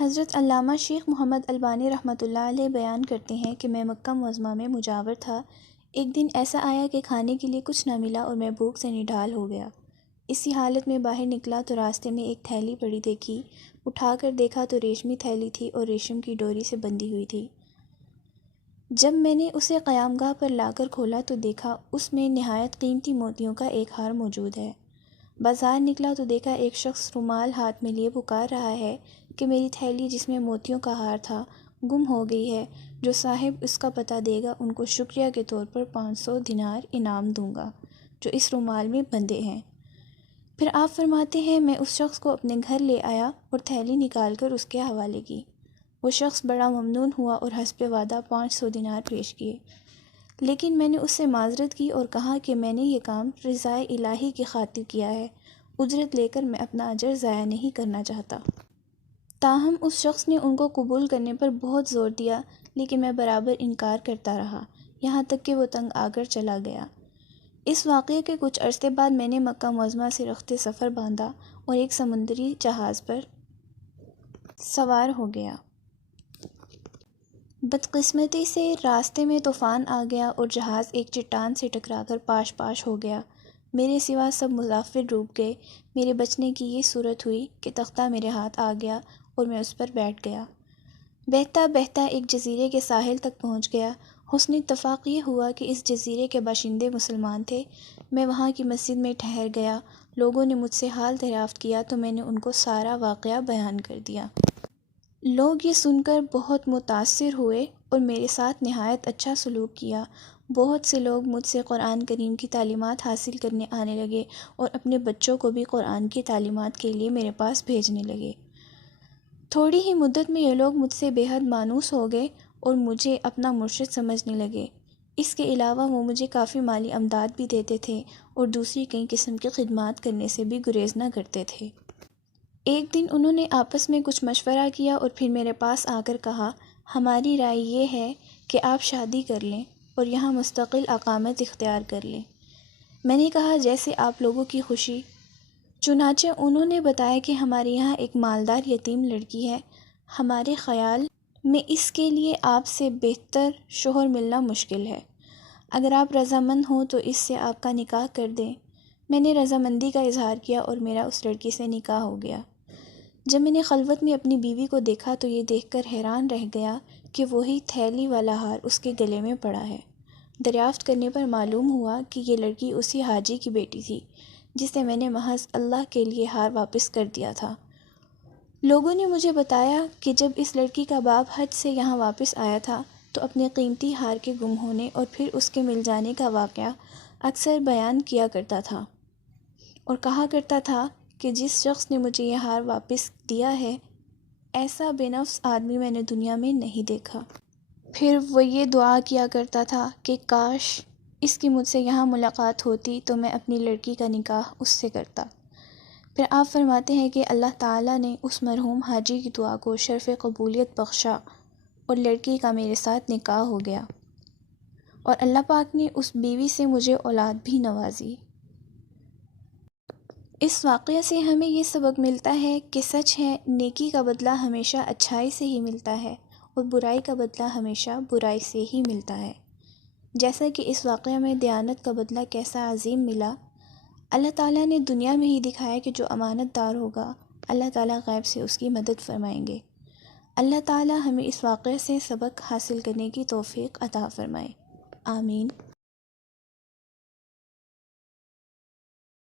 حضرت علامہ شیخ محمد البانی رحمۃ اللہ علیہ بیان کرتے ہیں کہ میں مکہ معظمہ میں مجاور تھا۔ ایک دن ایسا آیا کہ کھانے کے لیے کچھ نہ ملا اور میں بھوک سے نڈھال ہو گیا۔ اسی حالت میں باہر نکلا تو راستے میں ایک تھیلی پڑی دیکھی۔ اٹھا کر دیکھا تو ریشمی تھیلی تھی اور ریشم کی ڈوری سے بندھی ہوئی تھی۔ جب میں نے اسے قیام گاہ پر لا کر کھولا تو دیکھا اس میں نہایت قیمتی موتیوں کا ایک ہار موجود ہے۔ بازار نکلا تو دیکھا ایک شخص رومال ہاتھ میں لیے پکار رہا ہے کہ میری تھیلی جس میں موتیوں کا ہار تھا گم ہو گئی ہے، جو صاحب اس کا پتہ دے گا ان کو شکریہ کے طور پر 500 دینار انعام دوں گا جو اس رومال میں بندھے ہیں۔ پھر آپ فرماتے ہیں میں اس شخص کو اپنے گھر لے آیا اور تھیلی نکال کر اس کے حوالے کی۔ وہ شخص بڑا ممنون ہوا اور حسب وعدہ 500 دینار پیش کیے، لیکن میں نے اس سے معذرت کی اور کہا کہ میں نے یہ کام رضائے الہی کی خاطر کیا ہے، اجرت لے کر میں اپنا اجر ضائع نہیں کرنا چاہتا۔ تاہم اس شخص نے ان کو قبول کرنے پر بہت زور دیا، لیکن میں برابر انکار کرتا رہا، یہاں تک کہ وہ تنگ آ کر چلا گیا۔ اس واقعے کے کچھ عرصے بعد میں نے مکہ معظمہ سے رخت سفر باندھا اور ایک سمندری جہاز پر سوار ہو گیا۔ بدقسمتی سے راستے میں طوفان آ گیا اور جہاز ایک چٹان سے ٹکرا کر پاش پاش ہو گیا۔ میرے سوا سب مسافر ڈوب گئے۔ میرے بچنے کی یہ صورت ہوئی کہ تختہ میرے ہاتھ آ گیا اور میں اس پر بیٹھ گیا۔ بہتا بہتا ایک جزیرے کے ساحل تک پہنچ گیا۔ حسن اتفاق یہ ہوا کہ اس جزیرے کے باشندے مسلمان تھے۔ میں وہاں کی مسجد میں ٹھہر گیا۔ لوگوں نے مجھ سے حال دریافت کیا تو میں نے ان کو سارا واقعہ بیان کر دیا۔ لوگ یہ سن کر بہت متاثر ہوئے اور میرے ساتھ نہایت اچھا سلوک کیا۔ بہت سے لوگ مجھ سے قرآن کریم کی تعلیمات حاصل کرنے آنے لگے اور اپنے بچوں کو بھی قرآن کی تعلیمات کے لیے میرے پاس بھیجنے لگے۔ تھوڑی ہی مدت میں یہ لوگ مجھ سے بے حد مانوس ہو گئے اور مجھے اپنا مرشد سمجھنے لگے۔ اس کے علاوہ وہ مجھے کافی مالی امداد بھی دیتے تھے اور دوسری کئی قسم کی خدمات کرنے سے بھی گریز نہ کرتے تھے۔ ایک دن انہوں نے آپس میں کچھ مشورہ کیا اور پھر میرے پاس آ کر کہا، ہماری رائے یہ ہے کہ آپ شادی کر لیں اور یہاں مستقل اقامت اختیار کر لیں۔ میں نے کہا جیسے آپ لوگوں کی خوشی۔ چنانچہ انہوں نے بتایا کہ ہمارے یہاں ایک مالدار یتیم لڑکی ہے، ہمارے خیال میں اس کے لیے آپ سے بہتر شوہر ملنا مشکل ہے۔ اگر آپ رضامند ہوں تو اس سے آپ کا نکاح کر دیں۔ میں نے رضامندی کا اظہار کیا اور میرا اس لڑکی سے نکاح ہو گیا۔ جب میں نے خلوت میں اپنی بیوی کو دیکھا تو یہ دیکھ کر حیران رہ گیا کہ وہی تھیلی والا ہار اس کے گلے میں پڑا ہے۔ دریافت کرنے پر معلوم ہوا کہ یہ لڑکی اسی حاجی کی بیٹی تھی جسے میں نے محض اللہ کے لیے ہار واپس کر دیا تھا۔ لوگوں نے مجھے بتایا کہ جب اس لڑکی کا باپ حج سے یہاں واپس آیا تھا تو اپنے قیمتی ہار کے گم ہونے اور پھر اس کے مل جانے کا واقعہ اکثر بیان کیا کرتا تھا اور کہا کرتا تھا کہ جس شخص نے مجھے یہ ہار واپس دیا ہے، ایسا بے نفس آدمی میں نے دنیا میں نہیں دیکھا۔ پھر وہ یہ دعا کیا کرتا تھا کہ کاش اس کی مجھ سے یہاں ملاقات ہوتی تو میں اپنی لڑکی کا نکاح اس سے کرتا۔ پھر آپ فرماتے ہیں کہ اللہ تعالیٰ نے اس مرحوم حاجی کی دعا کو شرف قبولیت بخشا اور لڑکی کا میرے ساتھ نکاح ہو گیا، اور اللہ پاک نے اس بیوی سے مجھے اولاد بھی نوازی۔ اس واقعے سے ہمیں یہ سبق ملتا ہے کہ سچ ہے، نیکی کا بدلہ ہمیشہ اچھائی سے ہی ملتا ہے اور برائی کا بدلہ ہمیشہ برائی سے ہی ملتا ہے۔ جیسا کہ اس واقعے میں دیانت کا بدلہ کیسا عظیم ملا۔ اللہ تعالیٰ نے دنیا میں ہی دکھایا کہ جو امانت دار ہوگا اللہ تعالیٰ غیب سے اس کی مدد فرمائیں گے۔ اللہ تعالیٰ ہمیں اس واقعے سے سبق حاصل کرنے کی توفیق عطا فرمائے۔ آمین۔